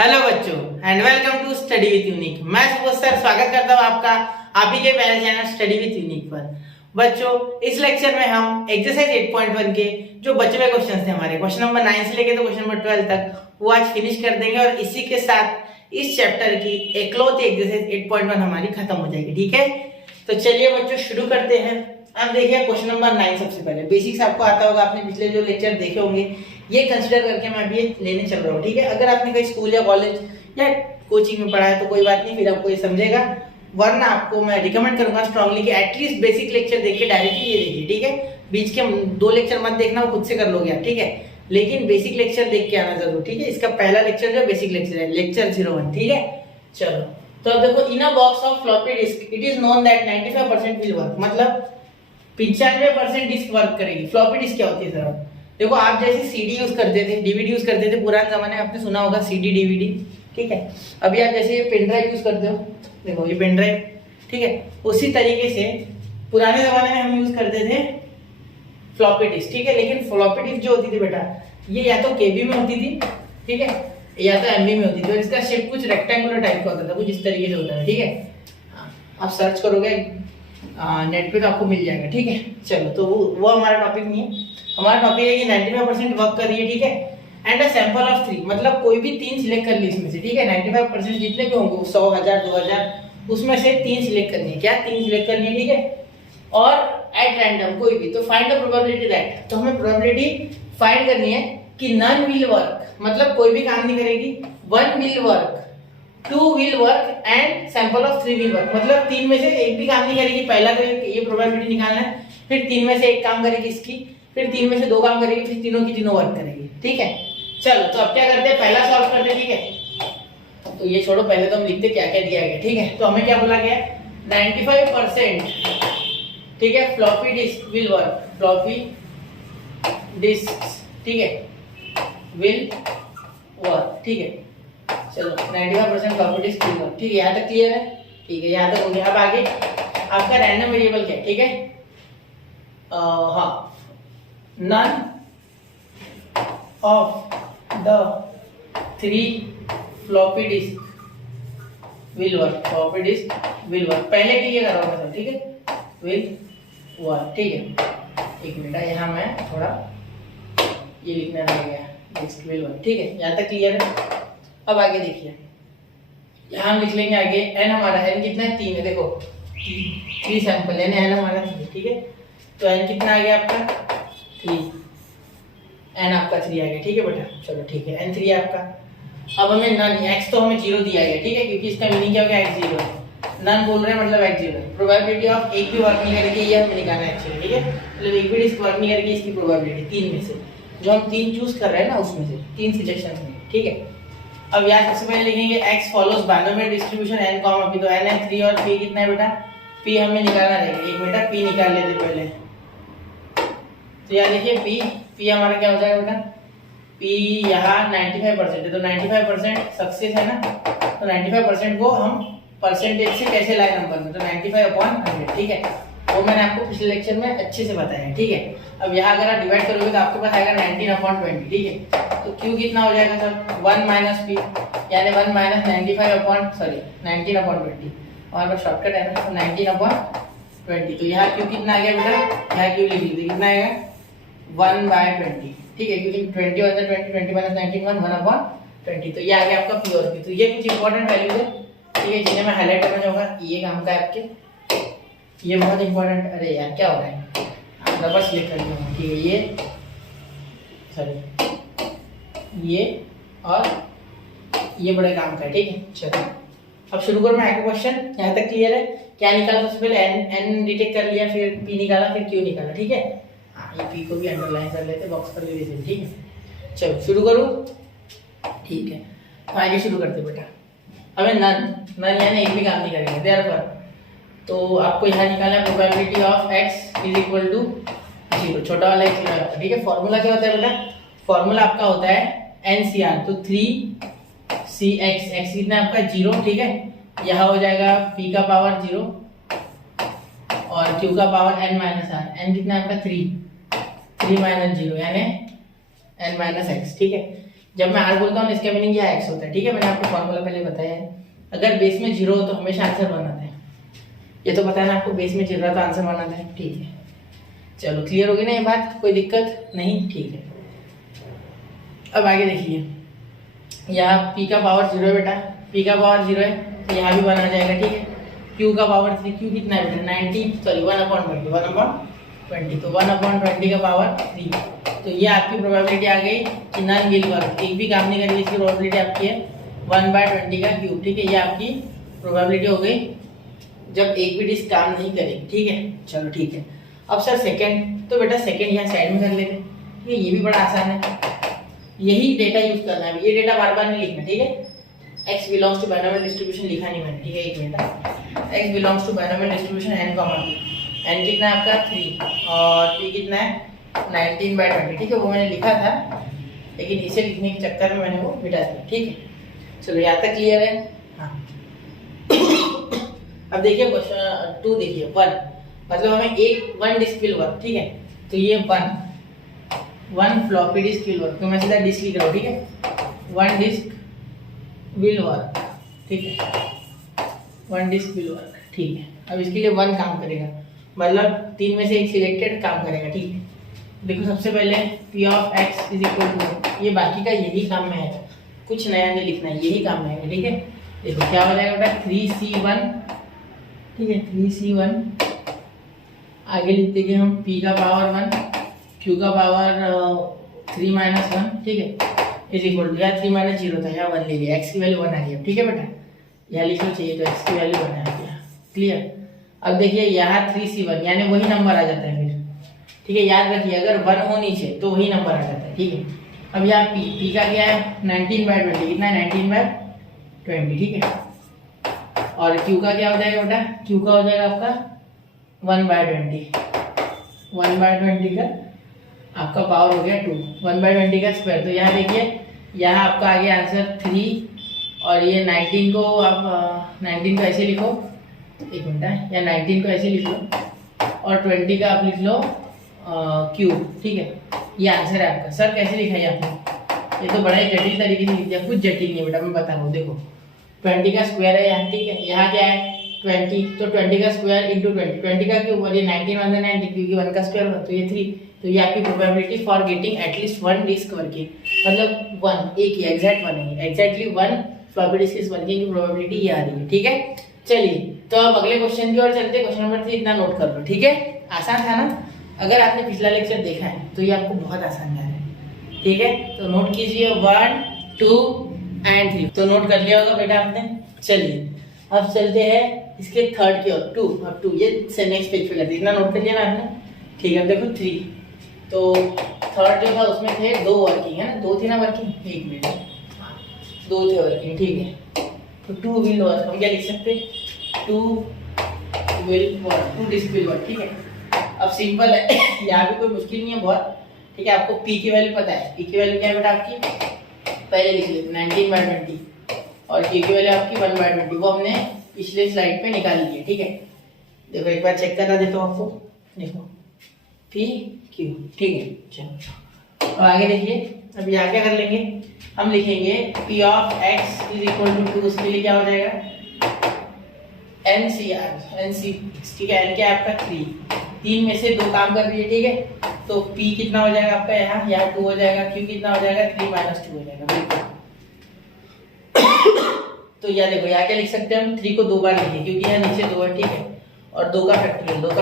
Hello बच्चों and welcome to study with unique. मैं Subodh sir स्वागत करता हूँ आपका आप ही के पहले चैनल स्टडी विद यूनिक पर। बच्चों इस लेक्चर में हम एक्सरसाइज 8.1 के जो बचे हुए क्वेश्चंस थे हमारे क्वेश्चन नंबर 9 से लेके तो क्वेश्चन नंबर 12 तक वो आज फिनिश कर देंगे और इसी के साथ इस चैप्टर की इकलौती एक्सरसाइज 8.1 हमारी खत्म हो जाएगी। ठीक है, तो चलिए बच्चों शुरू करते हैं। अब देखिए क्वेश्चन नंबर 9 सबसे पहले बेसिक्स आपको आता होगा, आपने पिछले जो लेक्चर देखे होंगे ये कंसीडर करके मैं अभी लेने चल रहा हूँ। ठीक है, अगर आपने कहीं स्कूल या कॉलेज या कोचिंग में पढ़ा है तो कोई बात नहीं, फिर आपको ये समझेगा, वरना आपको मैं रिकमेंड करूंगा स्ट्रांगली कि एटलीस्ट बेसिक लेक्चर देख के डायरेक्टली ये देखिए। ठीक है, बीच के 2 लेक्चर मत देखना, वो खुद से कर लोगे आप। ठीक है, लेकिन बेसिक लेक्चर देख के आना जरूर। ठीक है, इसका पहला लेक्चर जो बेसिक लेक्चर है, लेक्चर 01। ठीक है, चलो तो अब देखो, in a box of floppy disk it is known that 95% will work, मतलब 95% डिस्क वर्क करेगी। फ्लॉपी डिस्क क्या होती है सर? देखो आप जैसे सीडी यूज करते थे, डीवीडी यूज करते थे, पुराने जमाने में आपने सुना होगा सीडी डीवीडी। ठीक है, अभी आप जैसे ये पेन ड्राइव यूज करते हो, देखो ये पेन ड्राइव। ठीक है, उसी तरीके से पुराने जमाने में हम यूज करते थे फ्लॉपी डिस्क। ठीक है, लेकिन फ्लॉपी डिस्क जो होती थी बेटा, ये या तो केबी में होती थी, ठीक है, या तो एमबी में होती थी, और इसका शेप कुछ रेक्टेंगुलर टाइप का होता था, कुछ इस तरीके से होता है। ठीक है, आप सर्च करोगे नेट पे तो आपको मिल जाएगा। ठीक है, चलो तो वो हमारा टॉपिक नहीं है। हमारा टॉपिक है कि 95% वर्क कर रही है। ठीक है, एंड अ सैंपल ऑफ 3, मतलब कोई भी 3 सिलेक्ट कर ली इसमें से। ठीक है, 95% जितने भी होंगे 100, 1000, 2000 उसमें से 3 सिलेक्ट करनी है। क्या 3 सिलेक्ट करनी है? ठीक है, और एट रैंडम कोई भी, तो फाइंड द प्रोबेबिलिटी दैट, तो हमें प्रोबेबिलिटी फाइंड करनी है कि नन विल वर्क, मतलब कोई भी काम नहीं करेगी, 1 will work, 2 will work and sample of 3 will work, मतलब 3 में से एक भी काम नहीं करेगी। पहला तो ये प्रोबेबिलिटी निकालना है, फिर 3 में से एक काम करेगी इसकी, फिर 3 में से 2 काम करेगी, फिर तीनों की तीनों वर्क करेगी। ठीक है, चलो तो अब क्या करते हैं, पहला सॉल्व करते हैं। ठीक है, तो ये छोड़ो, पहले तो हम लिखते क्या क्या दिया गया। ठीक है, तो हमें क्या बोला गया, 95%, ठीक है, floppy disk will work, floppy disk, ठीक है, विल वर्क। ठीक है, चलो 95% फ्लॉपी डिस्क विल वर्क। ठीक है, यहाँ तक क्लियर है? ठीक है, यहाँ तक हो गया। अब आगे आपका रैंडम वेरिएबल क्या है? ठीक है, हाँ, none of the 3 floppy disk will work, floppy disk will work, पहले के लिए करा होगा। ठीक है, will work। ठीक है, एक मिनट, यहाँ मैं थोड़ा ये लिखना रह गया, disk will work। ठीक है, यहाँ तक क्लियर है? अब आगे देखिए, यहाँ हम लिख लेंगे आगे, n हमारा, n कितना है? 3 है। देखो 3 सैंपल है, n हमारा 3। ठीक है, तो n कितना आ गया आपका? 3, n आपका 3 आ गया। ठीक है बेटा, चलो ठीक है, n 3 है आपका। अब हमें नन, x तो हमें 0 दिया गया। ठीक है, क्योंकि इसका मीनिंग क्या हो गया, x 0 है, नन बोल रहे हैं मतलब x 0 है। प्रोबेबिलिटी ऑफ एक भी वर्क नहीं करेगी, ये हमें निकालना है एक्चुअली। ठीक है, मतलब एक भी डिस्क वर्क नहीं करेगी, इसकी प्रोबेबिलिटी 3 में से, जो हम 3 चूज कर रहे हैं ना उसमें से 3 सिलेक्शन में। ठीक है, अब यहाँ सबसे पहले लिखेंगे x follows binomial distribution n comma p, तो n है 3 और p कितना है बेटा? p हमें निकालना रहेगा। एक मिनट, p निकाल लेते पहले। तो यहाँ देखिए p हमारा क्या हो जाएगा बेटा? p यहाँ 95% है, तो 95% सक्सेस है ना, तो 95% को हम परसेंटेज से कैसे लाए नंबर में, तो 95/100। ठीक है, वो मैंने आपको पिछले लेक्चर में अच्छे से बताया है। ठीक है, अब यहाँ अगर आप डिवाइड करोगे तो आपके पास आएगा 19/20। ठीक है, तो q कितना हो जाएगा सर? 1 - p, यानी 1 - 19/20, हमारे पास शॉर्टकट है ना, तो 19/20। तो यहाँ q कितना आ गया बेटा? यहाँ q लिख लीजिए, कितना आएगा? 1/20। ठीक है, क्योंकि 20 × 20, 20 - 19 1/20, तो ये आ गया आपका p और q। तो ये कुछ इंपॉर्टेंट वैल्यूज है, ठीक है, जिन्हें मैं हाईलाइट करना चाहूंगा। ये काम का है आपके, ये बहुत इंपॉर्टेंट। अरे यार क्या हो रहा है, आप रबर सिलेक्ट कर लीजिए। ठीक है, ये सॉरी, ये और ये बड़े काम का है। ठीक है, चलो अब शुरू करो मैं आगे क्वेश्चन। यहाँ तक क्लियर है? क्या निकाला सबसे पहले? n डिटेक्ट कर लिया, फिर p निकाला, फिर q निकाला। ठीक है, हाँ, ये p को भी अंडरलाइन कर लेते, बॉक्स पर ले लेते। ठीक है, चलो शुरू करूँ। ठीक है, आगे शुरू करते बेटा। हमें नन यानी एक भी काम नहीं करेंगे, देयरफॉर तो आपको यहाँ निकालना है probability of x is equal to 0, छोटा वाला x लगाया। ठीक है, फॉर्मूला क्या होता है बेटा? फॉर्मूला आपका होता है NCR, तो 3CX, x कितना है आपका? 0। ठीक है, यहाँ हो जाएगा p का पावर 0 और q का पावर n - r, n कितना है आपका? 3 - 0 यानी n - x। ठीक है, जब मैं r बोलता हूँ इसका मीनिंग यहाँ x होता है, ठीक है। मैंने आपको फॉर्मूला पहले बताया है, अगर बेस में 0 हो तो हमेशा आंसर 1 आता है। ये तो पता है ना आपको, बेस में 0 तो आंसर 1 आता है, ठीक है। चलो क्लियर होगी ना ये बात, कोई दिक्कत नहीं, ठीक है। अब आगे देखिए, यहाँ p का पावर 0 है बेटा, p का पावर 0 है तो यहाँ भी 1 आ जाएगा, ठीक है। q का पावर 3, q कितना है बेटा 90, सॉरी 1/20, 1/20, तो 1/20 का पावर 3। तो ये आपकी प्रोबेबिलिटी आ गई कि नन विल वर्क, एक भी काम नहीं करेगी, इसकी प्रोबेबिलिटी आपकी है 1/20 का क्यूब, ठीक है। ये आपकी प्रोबेबिलिटी हो गई जब एक भी डिस्क काम नहीं करेगी, ठीक है। चलो ठीक है। अब सर सेकंड, तो बेटा सेकंड यहाँ साइड में कर लेते हैं, ठीक है। ये भी बड़ा आसान है, यही डेटा यूज करना है, ये डेटा बार बार नहीं लिखना, ठीक है। x belongs to binomial distribution लिखा नहीं मैंने, ठीक है। एक minute, x belongs to binomial distribution n, n कितना है आपका 3 और p कितना है 19/20, ठीक है। वो मैंने लिखा था लेकिन इसे लिखने के चक्कर में मैंने वो मिटा दिया, ठीक है। चलो यहाँ तक क्लियर है, हाँ। अब देखिए क्वेश्चन 2 देखिए, 1 मतलब हमें एक 1 डिस्क विल वर्क, ठीक है। तो ये 1 फ्लॉपी डिस्क विल वर्क, तो मैं सीधा डिस्क लिख रहा हूँ, ठीक है। 1 डिस्क विल वर्क, ठीक है। 1 डिस्क विल वर्क, ठीक है। अब इसके लिए 1 काम करेगा, मतलब 3 में से एक सिलेक्टेड काम करेगा, ठीक है। देखो सबसे पहले p of x is equal to, ये बाकी का यही काम में है, कुछ नया नहीं लिखना है, यही काम में है, ठीक है। देखो क्या हो जाएगा बेटा 3c1, ठीक है। 3c1 आगे लिखते हैं हम p का पावर 1, q का पावर 3 - 1, ठीक है, इज इक्वल टू, यहाँ 3 - 0 था, यहाँ 1 ले लिया, x की वैल्यू 1 आ गई, ठीक है बेटा। यहाँ लिखना चाहिए तो x की वैल्यू 1 आ गया, क्लियर। अब देखिए यहाँ 3c1 यानी वही नंबर आ जाता है फिर, ठीक है। याद रखिए अगर 1 हो नीचे तो वही नंबर आ जाता है, ठीक है। अब यहाँ p का क्या है 19/20, कितना है 19/20, ठीक है। और q का क्या हो जाएगा बेटा, q का हो जाएगा आपका 1/20, 1/20 का आपका पावर हो गया 2, 1/20 का स्क्वायर। तो यहाँ देखिए यहाँ आपका आ गया आंसर 3, और ये 19 को आप 19 को ऐसे लिखो, एक मिनट है, या 19 को ऐसे लिख लो और 20 का आप लिख लो क्यूब, ठीक है। ये आंसर है आपका। सर कैसे लिखा है आपने, ये तो बड़ा ही जटिल तरीके से लिख दिया, कुछ जटिल नहीं है बेटा, मैं बता रहा हूँ। देखो 20 का स्क्वायर है यहाँ, ठीक है। यहाँ क्या है 20, तो 20 का स्क्वायर इंटू 20 का क्यूब, और ये 19 1 90 क्योंकि 1 का स्क्वायर होगा तो ये 3, तो ये आपकी probability for getting at least 1 disk working, मतलब 1 एक ही एग्जैक्ट 1 है, exactly 1 floppy disk is working की प्रोबेबिलिटी ये आ रही है, ठीक है। चलिए तो अब अगले क्वेश्चन की ओर चलते हैं। क्वेश्चन नंबर 3 इतना नोट कर लो, ठीक है। आसान था ना, अगर आपने पिछला लेक्चर देखा है तो ये आपको बहुत आसान जा रहा है, ठीक है। तो नोट कीजिए 1 2 एंड 3, तो नोट कर लिया होगा बेटा आपने। चलिए अब चलते हैं इसके थर्ड की ओर, 2, अब 2 ये नेक्स्ट पेज पे करते, इतना नोट कर लिया ना आपने, ठीक है। अब देखो 3, तो थर्ड जो था उसमें थे 2 वर्किंग, है ना, 2 थी ना वर्किंग, एक मिनट, 2 थे वर्किंग, ठीक है। तो 2 विल वर्क, हम क्या लिख सकते हैं 2 will work, 2 disk will work, ठीक है। अब सिंपल है यहाँ भी कोई मुश्किल नहीं है बहुत, ठीक है। आपको p की वैल्यू पता है, p की वैल्यू क्या है बेटा आपकी, पहले लिख लेते 19/20, और q की वैल्यू आपकी 1/20, वो हमने पिछले स्लाइड पे निकाल ली है, ठीक है। देखो एक बार चेक करा देता हूँ आपको, देखो p q, ठीक है। चलो अब आगे देखिए, अब यहाँ क्या कर लेंगे, हम लिखेंगे p of x is equal to 2, उसके लिए क्या हो जाएगा NC, ठीक है। n क्या है आपका 3 में से 2 काम कर रही है, ठीक है। तो p कितना हो जाएगा आपका, यहाँ 2 हो जाएगा, q कितना हो जाएगा 3 - 2 हो जाएगा, बिल्कुल। तो यहाँ देखो यहाँ क्या लिख सकते हैं हम, 3 को 2 बार लिखें क्योंकि यहाँ नीचे 2 है, ठीक है। और 2 का फैक्टोरियल 2 ×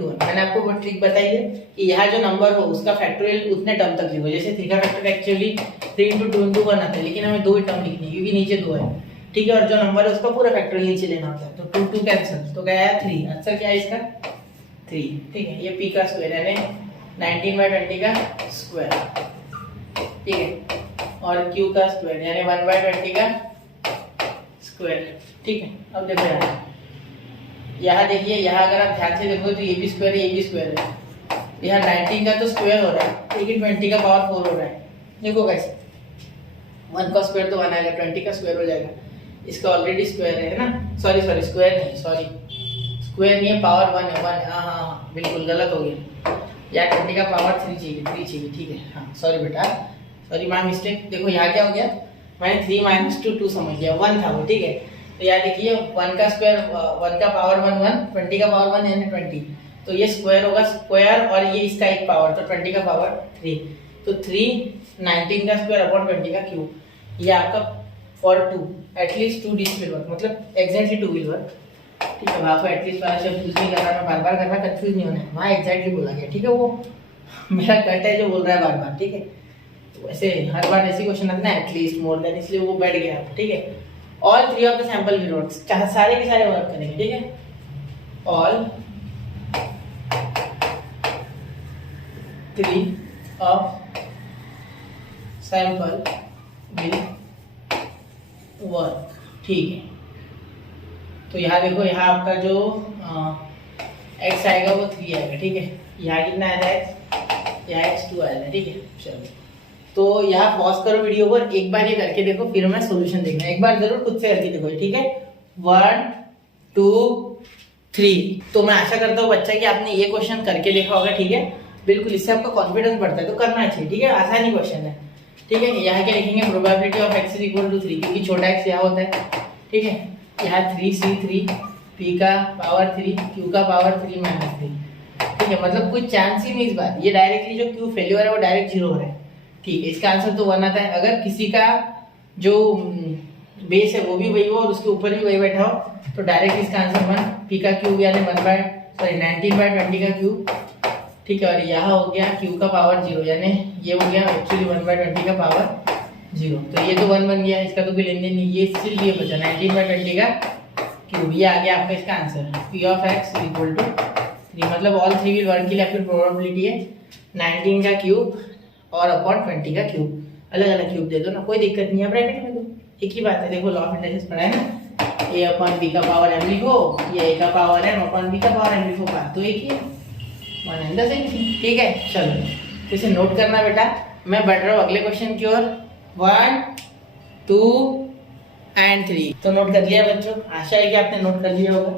1, मैंने आपको वो ट्रिक बताई है कि यहाँ जो नंबर हो उसका फैक्टोरियल उतने टर्म तक लिखो। जैसे 3 का फैक्टोरियल एक्चुअली 3 × 2 × 1 आता है, लेकिन हमें 2 ही टर्म लिखनी है क्योंकि नीचे 2 है, ठीक है। और जो नंबर है उसका पूरा फैक्टोरियल नीचे लेना होता है, तो 2 कैंसिल, तो क्या आया 3, आंसर क्या है इसका 3, ठीक है। ये p का स्क्वायर यानी 19/20 का स्क्वायर, ठीक है। और q का स्क्वायर यानी 1/20 का स्क्वायर, ठीक है। अब देखो यहाँ देखिए, यहाँ अगर आप ध्यान से देखो तो ये भी स्क्वायर है, ये भी स्क्वायर है। यहाँ 19 का तो स्क्वायर हो रहा है लेकिन 20 का पावर 4 हो रहा है, देखो कैसे, 1 का स्क्वायर तो 1 आएगा, 20 का स्क्वायर हो जाएगा, इसका ऑलरेडी स्क्वायर है ना, सॉरी स्क्वायर नहीं, स्क्वायर नहीं है, पावर 1 है, 1, हाँ बिल्कुल गलत हो गया, या 20 का पावर 3 चाहिए, ठीक है। हाँ सॉरी बेटा, सॉरी माय मिस्टेक, देखो यहाँ क्या हो गया, मैंने 3 माइनस 2 समझ लिया, 1 था वो, ठीक है। तो यहाँ देखिए 1 का स्क्वायर, 1 का पावर 1 1, 20 का पावर 1 यानी 20, तो ये स्क्वायर होगा स्क्वायर, और ये इसका एक पावर, तो 20 का पावर 3, तो 3 19 का स्क्वायर अपॉन 20 का क्यूब, ये आपका for 2 at least 2 digit will work, मतलब एग्जैक्टली 2 विल वर्क, ठीक है। वहाँ पर एटलीस्ट वाला शब्द यूज नहीं कर रहा, मैं बार बार कर रहा, कंफ्यूज नहीं होना है, वहाँ एग्जैक्टली बोला गया, ठीक है। वो मेरा कट है जो बोल रहा है बार बार, ठीक है। तो ऐसे हर बार ऐसी क्वेश्चन आता है एटलीस्ट मोर देन, इसलिए वो बैठ गया, ठीक है। All 3 of the sample will work, सारे के सारे वर्क करेंगे, ठीक है। All 3 of sample will work, ठीक है। तो यहाँ देखो, यहाँ आपका जो x आएगा वो 3 आएगा, ठीक है। यहाँ कितना आएगा x, यहाँ x 2 आएगा, ठीक है। चलो, तो यहाँ पॉज करो वीडियो पर, एक बार ये करके देखो, फिर मैं सॉल्यूशन देखना, एक बार जरूर खुद से करके देखो, ठीक है। 1 2 3। तो मैं आशा करता हूँ बच्चा कि आपने ये क्वेश्चन करके देखा होगा, ठीक है। बिल्कुल, इससे आपका कॉन्फिडेंस बढ़ता है, तो करना चाहिए, ठीक है। आसानी क्वेश्चन है, ठीक है। यहाँ क्या लिखेंगे, probability of x is equal to 3, क्योंकि छोटा x यहाँ होता है, ठीक है। यहाँ 3c3, p का पावर 3, q का पावर 3 माइनस 3, ठीक है। मतलब कोई चांस ही नहीं इस बात, ये डायरेक्टली जो q फेल्यूर है वो डायरेक्ट 0 है, ठीक है। इसका आंसर तो 1 आता है। अगर किसी का जो बेस है वो भी वही हो और उसके ऊपर भी वही बैठा हो, तो डायरेक्ट इसका आंसर 1, p का क्यूब यानी 19/20 का क्यूब, ठीक है। और यहाँ हो गया q का पावर 0, यानी ये हो गया एक्चुअली 1/20 का पावर 0, तो ये तो 1 बन गया, इसका तो कोई लेन देन नहीं, ये सिर्फ ये बचा 19/20 का क्यूब, ये आ गया आपका इसका answer. p of x equal to 3, मतलब ऑल 3 विल वर्क के लिए आपकी प्रोबेबिलिटी है 19 का क्यूब और अपॉन 20 का क्यूब, अलग अलग क्यूब दे दो ना, कोई दिक्कत नहीं है, ब्रैकेट में दो, एक ही बात है। देखो लॉ ऑफ इंडक्शंस पढ़ा है ना, a अपॉन b का पावर m लिखो, ये a का पावर m अपॉन b का पावर m लिखो, बात तो एक ही है, one and the same thing, ठीक है। चलो इसे नोट करना बेटा, मैं बढ़ रहा हूँ अगले क्वेश्चन की ओर। 1 2 एंड 3, तो नोट कर लिया बच्चों, आशा है कि आपने नोट कर लिया होगा,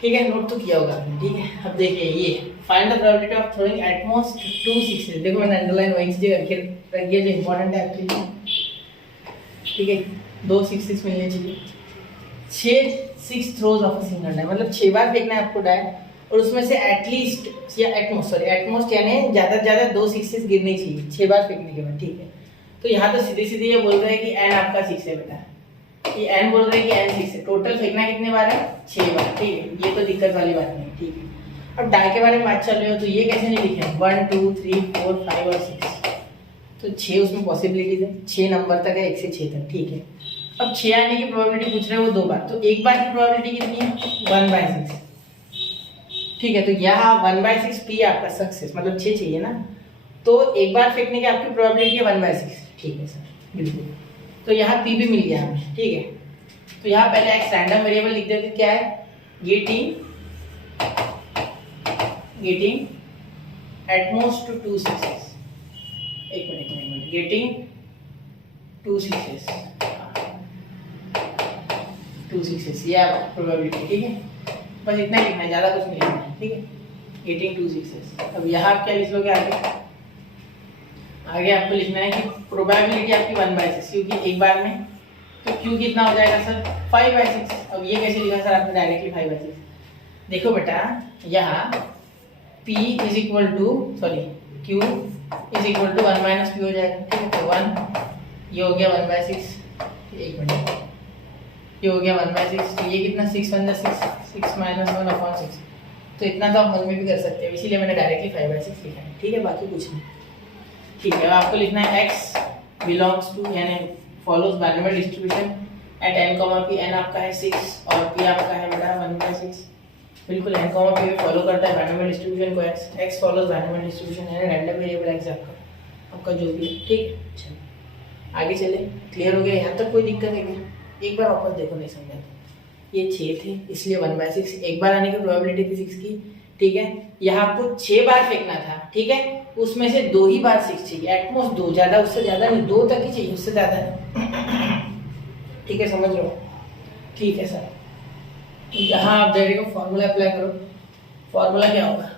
ठीक है। नोट तो किया होगा आपने, ठीक है। अब देखिए ये find the probability of throwing at most 2 6, देखो मैंने अंडरलाइन वही चीजें रख दिया जो इंपॉर्टेंट है एक्चुअली, ठीक है। 2 6 मिलने चाहिए, 6 throws of a single die, मतलब 6 बार फेंकना है आपको डाई, और उसमें से एटलीस्ट या एटमोस्ट यानी ज्यादा से ज्यादा 2 6 गिरनी चाहिए 6 बार फेंकने के बाद, ठीक है। तो यहाँ तो सीधे सीधे ये बोल रहे हैं कि n आपका 6 है बेटा, ये n बोल रहे हैं कि n 6 है, टोटल फेंकना कितने बार है, 6 बार, ठीक है। ये तो दिक्कत वाली बात नहीं, ठीक है। अब डाई के बारे में बात चल रही हो, तो ये कैसे नहीं लिखे 1 2 3 4 5 और 6, तो 6 उसमें पॉसिबिलिटीज है, 6 नंबर तक है, 1 से 6 तक, ठीक है। अब 6 आने की प्रोबेबिलिटी पूछ रहे हैं वो 2 बार, तो एक बार की प्रोबेबिलिटी कितनी है 1/6, ठीक है। तो यहाँ 1/6 p आपका सक्सेस, मतलब 6 चाहिए ना, तो एक बार फेंकने की आपकी प्रोबेबिलिटी है 1/6, ठीक है सर, बिल्कुल। तो यहाँ p भी मिल गया हमें, ठीक है। तो यहाँ पहले x रैंडम वेरिएबल लिख देते, क्या है, गेटिंग एट मोस्ट 2 6, एक मिनट, गेटिंग 2 6, ये आपकी प्रोबेबिलिटी, ठीक है। बस इतना ही लिखना है, ज्यादा कुछ नहीं लिखना है, ठीक है। गेटिंग 2 6। अब यहाँ आप क्या लिख लोगे आगे आपको लिखना है कि प्रोबेबिलिटी आपकी 1/6, क्योंकि एक बार में, तो q कितना हो जाएगा सर 5/6। अब ये कैसे लिखा सर आपने डायरेक्टली 5/6, देखो बेटा यहाँ q is equal to 1 minus p हो जाएगा, ठीक है। तो 1 ये हो गया 1/6, एक मिनट, ये हो गया 1/6, तो ये कितना 6 1 6 माइनस 1/6, तो इतना तो आप मन में भी कर सकते हो, इसीलिए मैंने डायरेक्टली 5/6 लिखा है, ठीक है। बाकी कुछ नहीं, ठीक है। आपको लिखना है x बिलोंग्स टू यानी follows binomial distribution at n, p, n आपका है 6 और p आपका है बेटा 1/6, बिल्कुल n, p फॉलो करता है बाइनोमियल डिस्ट्रीब्यूशन को, x फॉलोज बाइनोमियल डिस्ट्रीब्यूशन यानी रैंडम वेरिएबल x आपका जो भी है, ठीक है। चलो आगे चले, क्लियर हो गया यहाँ तक, कोई दिक्कत है क्या? एक बार वापस देखो, नहीं समझा तो ये 6 थे इसलिए 1/6, एक बार आने की प्रोबेबिलिटी थी 6 की, ठीक है। यहाँ आपको 6 बार फेंकना था, ठीक है, उसमें से 2 ही बार 6 चाहिए, एटमोस्ट 2, ज्यादा उससे ज्यादा नहीं, 2 तक ही चाहिए, उससे ज्यादा नहीं, ठीक है, समझ लो, ठीक है सर। यहाँ आप डायरेक्ट फॉर्मूला अप्लाई करो, फॉर्मूला क्या होगा,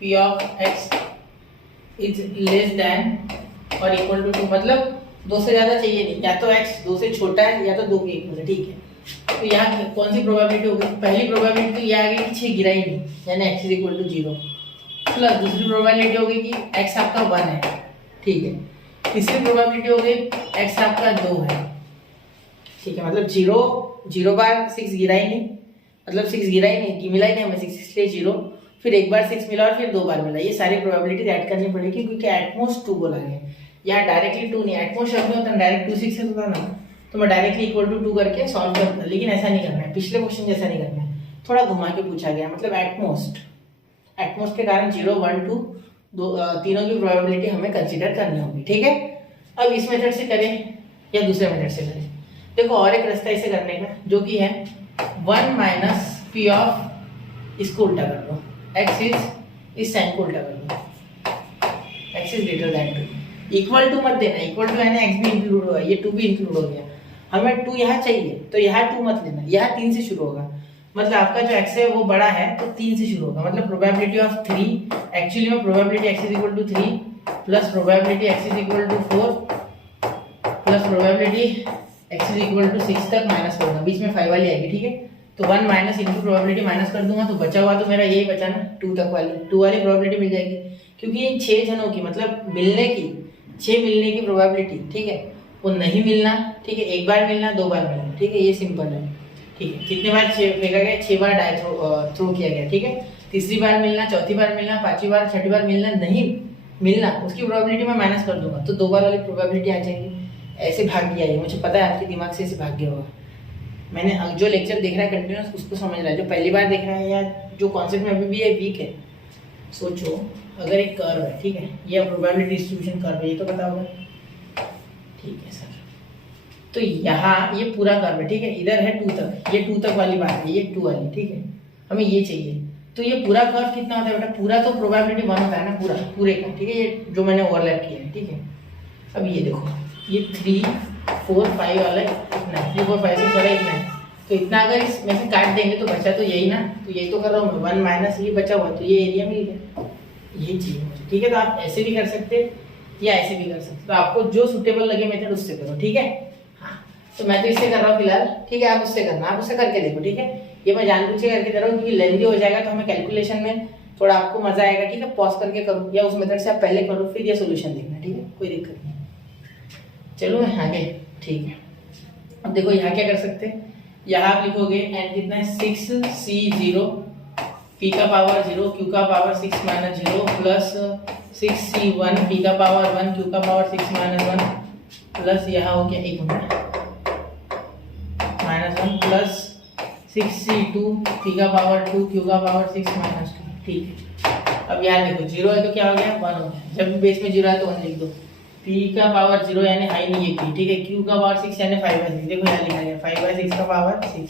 p of x is less than और इक्वल टू 2, मतलब 2 से ज़्यादा चाहिए नहीं, या तो x 2 से छोटा है या तो 2 के इक्वल है, ठीक है। तो यहाँ कौन सी प्रोबेबिलिटी होगी? पहली प्रोबेबिलिटी तो ये आ गई कि 6 गिरा ही नहीं, यानी x is equal to 0, plus दूसरी प्रोबेबिलिटी होगी कि x आपका 1 है, ठीक है। तीसरी प्रोबेबिलिटी हो गई x आपका 2 है, ठीक है। मतलब 0 बार 6 गिरा ही नहीं, मतलब 6 गिरा ही नहीं, मिला ही नहीं हमें 6, इसलिए 0, फिर एक बार 6 मिला और फिर 2 बार मिला। ये सारी प्रोबेबिलिटीज ऐड करनी पड़ेगी क्योंकि एटमोस्ट 2 बोला गया। यहाँ डायरेक्टली 2 नहीं, एटमोस्ट शब्द होता है डायरेक्ट 2 6 से होता ना, तो मैं डायरेक्टली इक्वल टू 2 करके सॉल्व करता, लेकिन ऐसा नहीं करना है, पिछले क्वेश्चन जैसा नहीं करना है, थोड़ा घुमा के पूछा गया। मतलब एटमोस्ट के कारण 0 1 2 तीनों की प्रोबेबिलिटी हमें कंसीडर करनी होगी, ठीक है। अब इस मेथड से करें या दूसरे मेथड से करें, देखो और एक रास्ता इसे करने का, जो कि है 1 माइनस पी ऑफ, इसको उल्टा कर लो, x इस साइन को उल्टा कर लो, x is greater than 2, equal to मत देना, इक्वल टू यानी x भी इंक्लूड होगा, ये 2 भी इंक्लूड हो गया, हमें 2 यहाँ चाहिए, तो यहाँ 2 मत लेना, यहाँ 3 से शुरू होगा, मतलब आपका जो x है वो बड़ा है तो 3 से शुरू होगा, मतलब प्रोबेबिलिटी ऑफ 3, एक्चुअली में probability x is equal to 3 plus probability x is equal to 4 plus probability x is equal to 6 तक माइनस करूंगा, बीच में 5 वाली आएगी, ठीक है। तो 1 माइनस इंटू प्रोबेबिलिटी माइनस कर दूंगा, तो बचा हुआ तो मेरा यही बचा ना 2 तक वाली, 2 वाली प्रोबेबिलिटी मिल जाएगी, क्योंकि इन 6 जनों की मतलब मिलने की प्रोबेबिलिटी, ठीक है, वो नहीं मिलना, ठीक है, एक बार मिलना 2 बार मिलना, ठीक है, ये सिंपल है, ठीक है। कितने बार फेंका गया? 6 बार डाई थ्रो किया गया, ठीक है। तीसरी बार मिलना, चौथी बार मिलना, पांचवी बार, छठी बार मिलना, नहीं मिलना, उसकी प्रोबेबिलिटी मैं माइनस कर दूंगा, तो 2 बार वाली प्रोबेबिलिटी आ जाएगी। ऐसे भाग गया है, मुझे पता है आपके दिमाग से ऐसे भाग गया होगा, मैंने जो लेक्चर देख रहा है कंटिन्यूस उसको समझ रहा है, जो पहली बार देख रहा है या जो कॉन्सेप्ट में अभी भी है वीक है। सोचो अगर एक कर्व है, ठीक है, ये प्रोबेबिलिटी डिस्ट्रीब्यूशन कर्व है, ये तो पता होगा, ठीक है सर। तो यहाँ ये पूरा कर्व है, ठीक है, इधर है 2 तक, ये 2 तक वाली बात है, ये 2 वाली, ठीक है, हमें ये चाहिए। तो ये पूरा कर्व कितना होता है बेटा? पूरा तो प्रोबेबिलिटी 1 होता है ना, पूरे का, ठीक है, ये जो मैंने ओवरलैप किया है, ठीक है। अब ये देखो, ये 3 4 5 वाला इतना है, 3 4 5 6 वाला इतना है, तो इतना अगर इसमें से काट देंगे तो बचा तो यही ना, तो यही तो कर रहा हूँ मैं, 1 माइनस ये बचा हुआ, तो ये एरिया मिल गया, यही चाहिए मुझे, ठीक है। तो आप ऐसे भी कर सकते या ऐसे भी कर सकते, तो आपको जो सुटेबल लगे मेथड उससे करो, ठीक है। हाँ, तो मैं तो इससे कर रहा हूँ फिलहाल, ठीक है, आप उससे करना, आप उससे करके देखो, ठीक है। ये मैं जानबूझ के करके दे रहा हूँ क्योंकि लेंदी हो जाएगा, तो हमें कैलकुलेशन में थोड़ा आपको मजा आएगा, ठीक है। पॉज करके करो या उस मेथड से आप पहले करो, फिर ये सोल्यूशन देखना, ठीक है, कोई दिक्कत नहीं। चलो आगे, ठीक है। अब देखो यहाँ क्या कर सकते हैं, यहाँ आप लिखोगे एन कितना है 6c0 p का पावर 0 q का power 6 minus 0 plus 6c1 p का पावर 1 q का पावर 6 माइनस 1 प्लस यहाँ हो गया एक माइनस 1 प्लस 6c2 p का पावर 2 q का पावर 6 माइनस 2, ठीक है। अब यहाँ देखो 0 है तो क्या हो गया 1 हो गया, जब बेस में 0 है तो 1 लिख दो, p का पावर 0 यानी हाई नहीं है p, ठीक है, q का पावर 6 यानी 5/6, देखो यहाँ लिखा गया 5/6 का पावर 6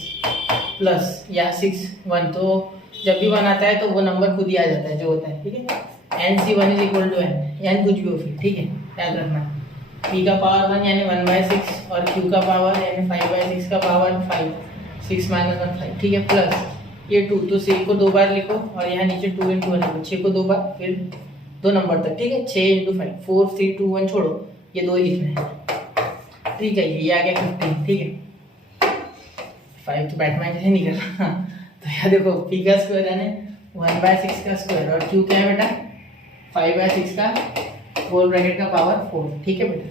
प्लस या 6 1, तो जब भी 1 आता है तो वो नंबर खुद ही आ जाता है जो होता है, ठीक है। nc1 is equal to n कुछ भी हो फिर, ठीक है, याद रखना। p का पावर 1 यानी 1/6 और q का पावर यानी 5/6 का पावर 5, 6 माइनस 1 5, ठीक है, प्लस ये 2, तो 6 को 2 बार लिखो और यहाँ नीचे 2 × 1 लिखो, 6 को 2 बार फिर 2 नंबर तक, ठीक है, 6 × 5 4 3 2 1 छोड़ो, ये 2 ही लिखना है, ठीक है। ये आ गया 15, ठीक है, 5 तो बैटमैन जैसे नहीं कर रहा, तो यहाँ देखो p का स्क्वायर यानी 1/6 का स्क्वायर और q क्या है बेटा 5/6 का होल ब्रैकेट का पावर 4, ठीक है बेटा।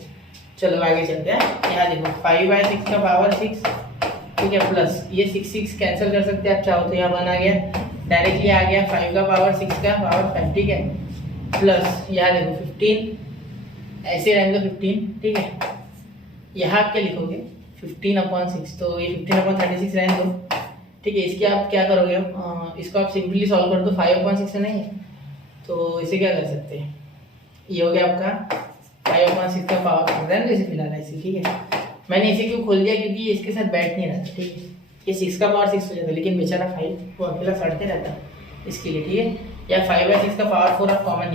चलो आगे चलते हैं, यहाँ देखो 5/6 का पावर 6, ठीक है, प्लस ये 6 कैंसिल कर सकते हैं आप चाहो तो, यहाँ 1 आ गया, डायरेक्टली आ गया 5 का पावर 6 का पावर 5, ठीक है, प्लस यहाँ देखो 15, ऐसे रहने दो 15, ठीक है। यहाँ आप क्या लिखोगे 15/6, तो ये 15/36 रहने दो, ठीक है। इसके आप क्या करोगे, इसको आप सिंपली सॉल्व कर दो, 5/6 से नहीं है तो इसे क्या कर सकते हैं, ये हो गया आपका 5/6 का पावर, रहने दो इसे फिलहाल ऐसे, ठीक है। मैंने इसे क्यों खोल दिया क्योंकि इसके साथ बैठ नहीं रहा था, ठीक है, ये 6 का पावर 6 हो जाता, लेकिन बेचारा 5 वो अकेला सड़ते रहता इसके लिए, ठीक है। या 5/6 का पावर 4 आप कॉमन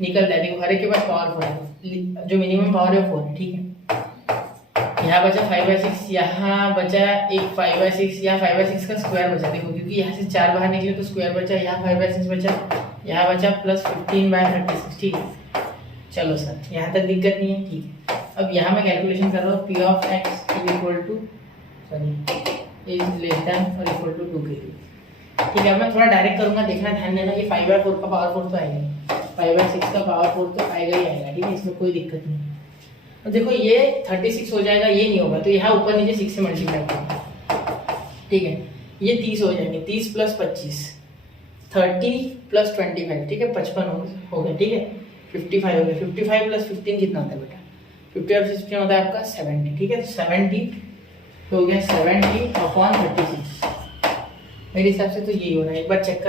निकलता है, देखो हर एक के पास पावर 4 है, जो मिनिमम पावर है 4 है, ठीक है। यहाँ बचा 5/6, यहाँ बचा एक 5/6, यहाँ 5/6 का स्क्वायर बचा, देखो क्योंकि यहाँ से 4 बाहर निकले तो स्क्वायर बचा, यहाँ 5/6 बचा, यहाँ बचा प्लस 15/36, ठीक है। चलो सर, यहाँ तक दिक्कत नहीं है, ठीक है। अब यहाँ मैं कैलकुलेशन कर रहा हूँ P of x is equal two is less than और इक्वल टू 2 के, ठीक है। अब मैं थोड़ा डायरेक्ट करूँगा, देखना ध्यान देना, ये 5/4 का पावर 4 तो आएगा, 5/6 का पावर 4 तो आएगा ही आएगा, ठीक है, इसमें कोई दिक्कत नहीं। तो देखो ये 36 हो जाएगा, ये नहीं होगा, तो यहाँ ऊपर नीचे 6 से मल्टीप्लाई करेंगे, ठीक है। ये 30 हो जाएंगे, 30 + 25 30 + 25, ठीक है, 55 हो गया, ठीक है। 55 हो गया, 55 + 15 कितना होता है बेटा? 50 और 15 होता है आपका 70, ठीक है। तो 70 हो गया, 70/36 मेरे हिसाब से तो यही हो रहा है। एक बार चेक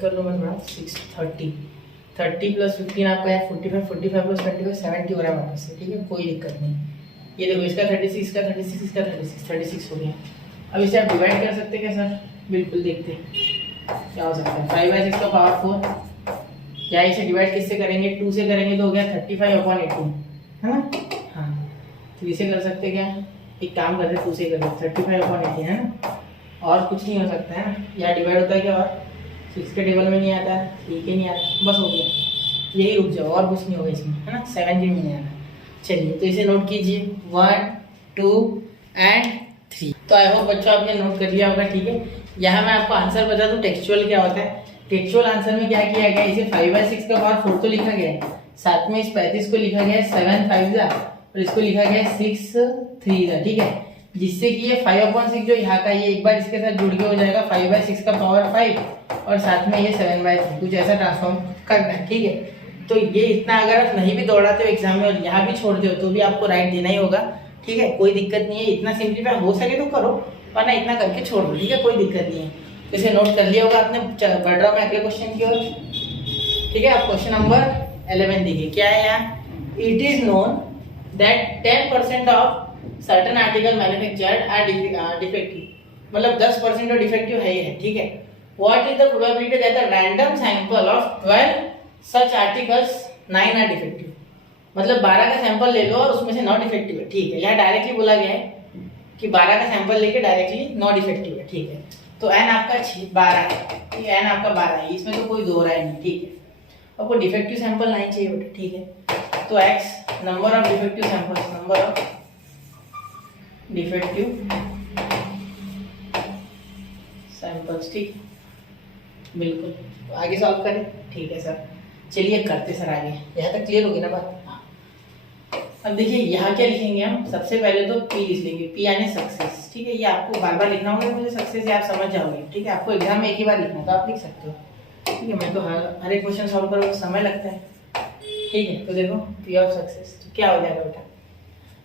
कर लो मैं थोड़ा। 30 + 15 आपका है 45, 45 + 25 70 हो रहा है वापस से, ठीक है, कोई दिक्कत नहीं। ये देखो, इसका 36, इसका 36, इसका 36 हो गया। अब इसे आप डिवाइड कर सकते हैं क्या सर? बिल्कुल, देखते हैं क्या हो सकता है। 5/6 का पावर 4, या इसे डिवाइड किससे करेंगे? 2 से करेंगे तो हो गया 35/18, है ना? हाँ, तो इसे कर सकते क्या? एक काम करते हैं, 2 से कर सकते 35/18, है ना? और कुछ नहीं हो सकता है ना? यहाँ डिवाइड होता है क्या? और 6 के टेबल में नहीं आता है, 3 के नहीं आता, बस हो गया, यही रुक जाओ, और कुछ नहीं होगा इसमें, है ना? 7 के में नहीं आता। चलिए, तो इसे नोट कीजिए 1 2 और 3। तो आई होप बच्चों आपने नोट कर लिया होगा, ठीक है। यहाँ मैं आपको आंसर बता दूँ टेक्सचुअल क्या होता है। टेक्सचुअल आंसर में क्या किया गया, इसे 5/6 का पावर 4 तो लिखा गया है, साथ में इस 35 को लिखा गया है 7 5 और इसको लिखा गया है 6 3, ठीक है, जिससे कि ये 5/6 जो यहाँ का, ये एक बार इसके साथ जुड़ के हो जाएगा 5/6 का पावर 5 और साथ में ये 7/3, कुछ ऐसा ट्रांसफॉर्म करना है, ठीक है। तो ये इतना अगर आप नहीं भी दौड़ाते हो एग्जाम में और यहाँ भी छोड़ते हो तो भी आपको राइट देना ही होगा, ठीक है, कोई दिक्कत नहीं है। इतना सिंप्लीफाई हो सके तो करो, वरना इतना करके छोड़ दो, ठीक है, कोई दिक्कत नहीं है। तो इसे नोट कर लिया होगा आपने। बढ़ रहा मैं अगले क्वेश्चन की ओर, ठीक है। आप क्वेश्चन नंबर 11 देखिए, क्या है यहाँ। It is known that 10% of certain article manufactured are defective, मतलब 10% तो डिफेक्टिव है ही है, ठीक है। What is the probability that the random sample of 12 such articles 9 are defective, मतलब 12 का सैंपल ले लो और उसमें से 9 डिफेक्टिव है, ठीक है। यहाँ डायरेक्टली बोला गया है कि 12 का सैंपल लेके डायरेक्टली 9 डिफेक्टिव है, ठीक है। तो n आपका 12 है, ठीक है, n आपका 12 है, इसमें तो कोई दो राय नहीं, ठीक है। आपको डिफेक्टिव सैंपल नहीं चाहिए बेटा, ठीक है। तो x number of defective samples, number of defective samples, ठीक, बिल्कुल। तो आगे सॉल्व करें, ठीक है सर। चलिए करते सर आगे, यहाँ तक क्लियर होगी ना बात? अब देखिए यहाँ क्या लिखेंगे हम, सबसे पहले तो P लिख लेंगे, P यानी सक्सेस, ठीक है। ये आपको बार बार लिखना होगा, मुझे सक्सेस है आप समझ जाओगे, ठीक है। आपको एग्जाम में एक ही बार लिखना है तो आप लिख सकते हो, ठीक है। मैं तो हर एक क्वेश्चन सॉल्व करो समय लगता है, ठीक है। तो देखो P ऑफ सक्सेस क्या हो जाएगा बेटा,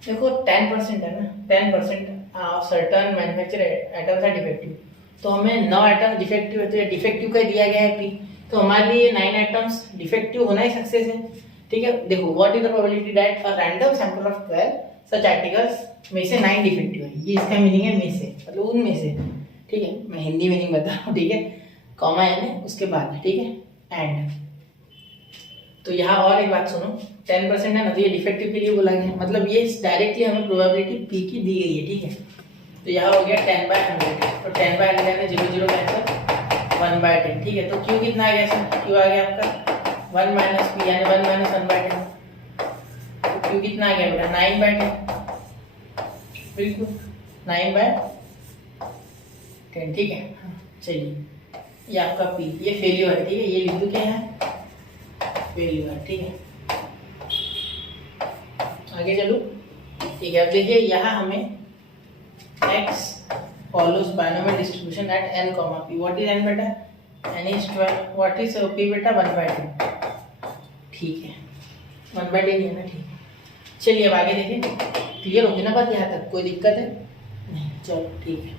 देखो 10% है ना, 10% of certain manufacture items are defective, तो हमें 9 आइटम डिफेक्टिव है, तो ये डिफेक्टिव का दिया गया है P, तो हमारे लिए 9 आइटम्स डिफेक्टिव होना ही सक्सेस है, ठीक है। देखो what is the probability that a random sample of 12 such articles में से 9 डिफेक्टिव है, ये इसका मीनिंग है में से, मतलब उनमें से, ठीक है। मैं हिंदी मीनिंग बता रहा हूँ, ठीक है, कॉमा यानी उसके बाद, ठीक है, एंड। तो यहाँ और एक बात सुनो, 10% है ना, तो ये डिफेक्टिव के लिए बोला गया, मतलब ये डायरेक्टली हमें प्रोबेबिलिटी P की दी गई है, ठीक है। तो यहाँ हो गया 10/100, तो 10/100 है 0 0 कैंसिल 1/10, ठीक है। तो Q कितना आ गया सर? Q आ गया आपका 1 - P यानी 1 - 1/10, तो Q कितना आ गया बेटा? 9/10, बिल्कुल 9/10, ठीक है। चलिए ये आपका P, ये फेल्यूर है, ठीक है, ये लिख दो क्या है, फेल्यूर, ठीक है। आगे चलो, ठीक है। अब देखिए यहाँ हमें x follows binomial distribution at n, p. What is n बेटा? n is 12. What is p बेटा? 1/2, ठीक है, 1/10 नहीं है ना, ठीक है। चलिए अब आगे देखें, क्लियर होगी ना बात यहाँ तक, कोई दिक्कत है नहीं? चलो ठीक है।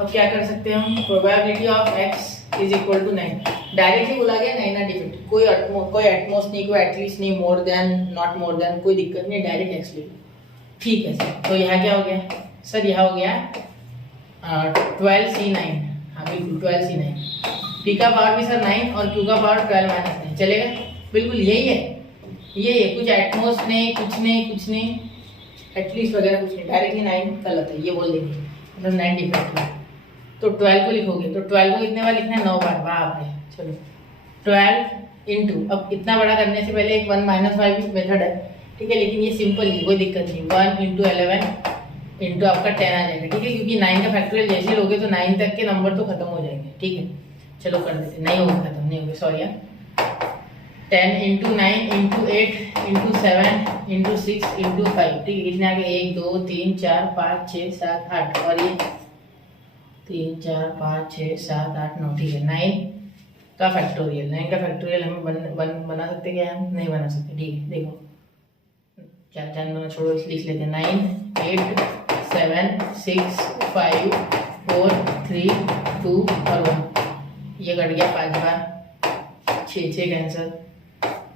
अब क्या कर सकते हैं हम, probability of x is equal to 9, directly बोला गया 9 ना डिफेक्टिव, कोई एटमोस्ट नहीं, कोई एटलीस्ट नहीं, more than not more than, कोई दिक्कत नहीं, डायरेक्ट x ले लो, ठीक है सर। तो यहाँ क्या हो गया सर, यहाँ हो गया 12C9, हाँ बिल्कुल 12C9, P का पावर भी सर 9 और Q का पावर 12 - 9, चलेगा, बिल्कुल यही है, ये है, कुछ एटमोस्ट नहीं, कुछ नहीं, एटलीस्ट वगैरह कुछ नहीं, डायरेक्टली 9 गलत है, ये बोल देंगे, मतलब 9 डिफेक्टिव है। तो 12 को लिखोगे, तो 12 को कितने बार लिखना है? 9 बार, बाप रे। चलो 12 इंटू, अब इतना बड़ा करने से पहले एक 1 माइनस 5 मेथड है, ठीक है, लेकिन ये सिंपल है, कोई दिक्कत नहीं। 1 इंटू 11 इंटू आपका 10 आ जाएगा, ठीक है, क्योंकि 9 का फैक्टोरियल जैसे लोगे तो 9 तक के नंबर तो खत्म हो जाएंगे, ठीक है। चलो कर देते, नहीं होगा खत्म, नहीं होगा, सॉरी यार। 10 into 9 into 8 into 7 into 6 into 5, ठीक है, कितने आ गए, 1 2 3 4 5 6 7 8, और ये 3 4 5 6 7 8 9, ठीक है। 9 का फैक्टोरियल, 9 का फैक्टोरियल हमें बना सकते क्या हम? नहीं बना सकते, ठीक है। देखो चार चार बना, छोड़ो, लिख लेते हैं। 9 8 7 6 5 4 3 2 और 1, ये कट गया 5 बार, 6 6 कैंसिल,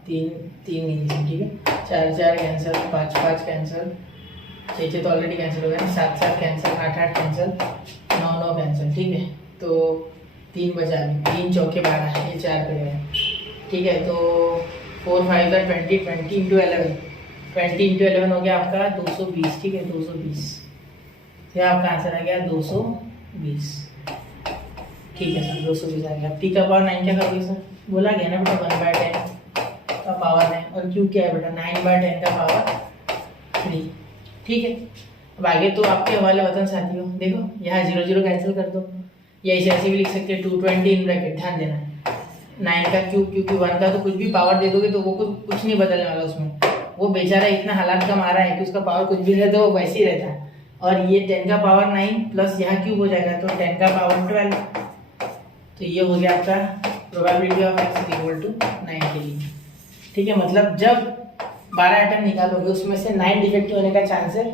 3 3 नहीं, ठीक है, 4 4 कैंसिल, 5 5 कैंसिल, 6 6 तो ऑलरेडी कैंसिल हो गया, 7 7 कैंसिल, 8 8 कैंसिल, 9 9 कैंसिल, ठीक है। तो 3 बचा, 3 चौके 12, ये 4 पे गए, ठीक है। तो 4 5 20, 20 इंटू 11, 20 इंटू 11 हो गया आपका 220, ठीक है, 220, तो आपका आंसर आ गया 220, ठीक है सर, 220 आ गया। टी का पावर 9 क्या करोगे सर? बोला गया ना बेटा 1/10 का पावर है, और क्यू क्या है बेटा 9/10 का पावर 3, ठीक है। अब आगे तो आपके हवाले वतन साथियों, देखो यहाँ 0 0 कैंसिल कर दो, या इसे ऐसे भी लिख सकते हैं 220 इन ब्रैकेट, ध्यान देना 9 का क्यूब, क्योंकि 1 का तो कुछ भी पावर दे दोगे तो वो कुछ नहीं बदलने वाला उसमें, वो बेचारा इतना हालात का मारा है कि उसका पावर कुछ भी रहता है वो वैसे ही रहता है। और ये 10 का पावर 9 प्लस यहाँ क्यूब हो जाएगा तो 10 का पावर 12, तो ये हो गया आपका probability of x equal to 9 के लिए, ठीक है। मतलब जब 12 आइटम निकालोगे उसमें से 9 डिफेक्टिव होने का चांस है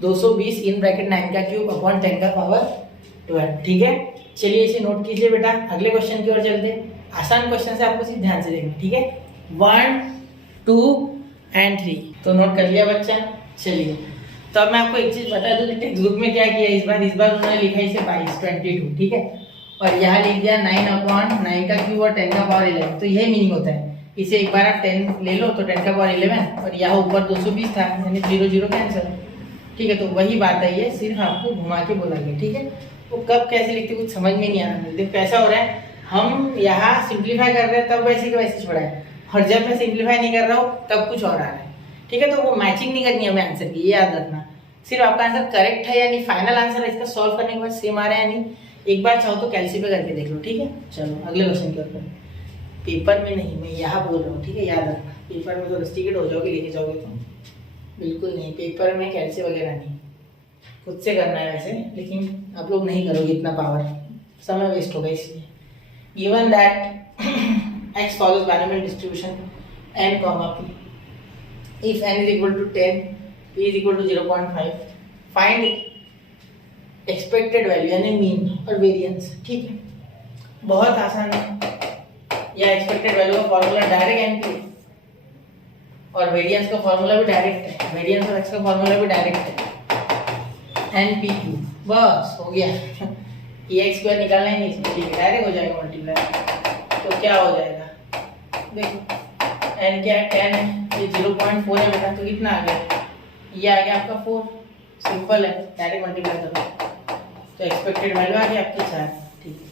220 इन ब्रैकेट 9 का क्यूब अपॉन 10 का पावर 12, ठीक है। चलिए इसे नोट कीजिए बेटा, अगले क्वेश्चन की ओर चलते हैं। आसान क्वेश्चन से आपको सिर्फ ध्यान से देखना, ठीक है। 1 2 एंड 3, तो नोट कर लिया बच्चा। चलिए तो अब मैं आपको एक चीज बता दूं कि टेक्स्ट बुक में क्या किया इस बार उन्होंने लिखा इसे 22 22, ठीक है, और यहाँ लिख दिया 9/9 का क्यूब और 10 का पावर 11, तो यही मीनिंग होता है। इसे एक बार आप 10 ले लो तो 10 का पावर 11, और यहाँ ऊपर 220 था यानी 0 0 कैंसिल, ठीक है। तो वही बात है, ये सिर्फ आपको घुमा के बोला गया, ठीक है। वो कब कैसे लिखते कुछ समझ में नहीं आ रहा। देखो कैसा हो रहा है, हम यहाँ सिंप्लीफाई कर रहे हैं तब वैसे के वैसे छोड़ा है, और जब मैं सिंप्लीफाई नहीं कर रहा हूँ तब कुछ और आ रहा है, ठीक है। तो वो मैचिंग नहीं करनी है हमें आंसर की, ये याद रखना। सिर्फ आपका आंसर करेक्ट है यानी फाइनल आंसर इसका सॉल्व करने के बाद सेम आ रहा है यानी, एक बार चाहो तो कैलसी पे करके देख लो, ठीक है। चलो अगले क्वेश्चन के ऊपर, पेपर में नहीं मैं यहाँ बोल रहा हूँ, ठीक है, याद रखना। पेपर में तो रस्टिकेट हो जाओगे लेके जाओगे तो, बिल्कुल नहीं, पेपर में कैलसी वगैरह नहीं, खुद से करना है वैसे, लेकिन आप लोग नहीं करोगे इतना पावर, समय वेस्ट होगा इसलिए। Given that x follows binomial distribution n, p, if n is equal to 10, p is equal to 0.5, find expected value यानी मीन और वेरिएंस, ठीक है, बहुत आसान है। या एक्सपेक्टेड वैल्यू का फॉर्मूला डायरेक्ट एनपी और वेरिएंस का फॉर्मूला भी डायरेक्ट है, वेरिएंस और एक्स का फॉर्मूला भी डायरेक्ट है, एनपी, बस हो गया। ये एक्स स्क्वायर निकालना ही नहीं इसमें, ठीक है, डायरेक्ट हो जाएगा मल्टीप्लाई, तो क्या हो जाएगा देखो, एन क्या है 10 है, ये 0.4 है बेटा, तो कितना आ गया, ये आ गया आपका 4, सिंपल है, डायरेक्ट मल्टीप्लाई करो तो एक्सपेक्टेड वैल्यू आ गई आपकी 4, ठीक है।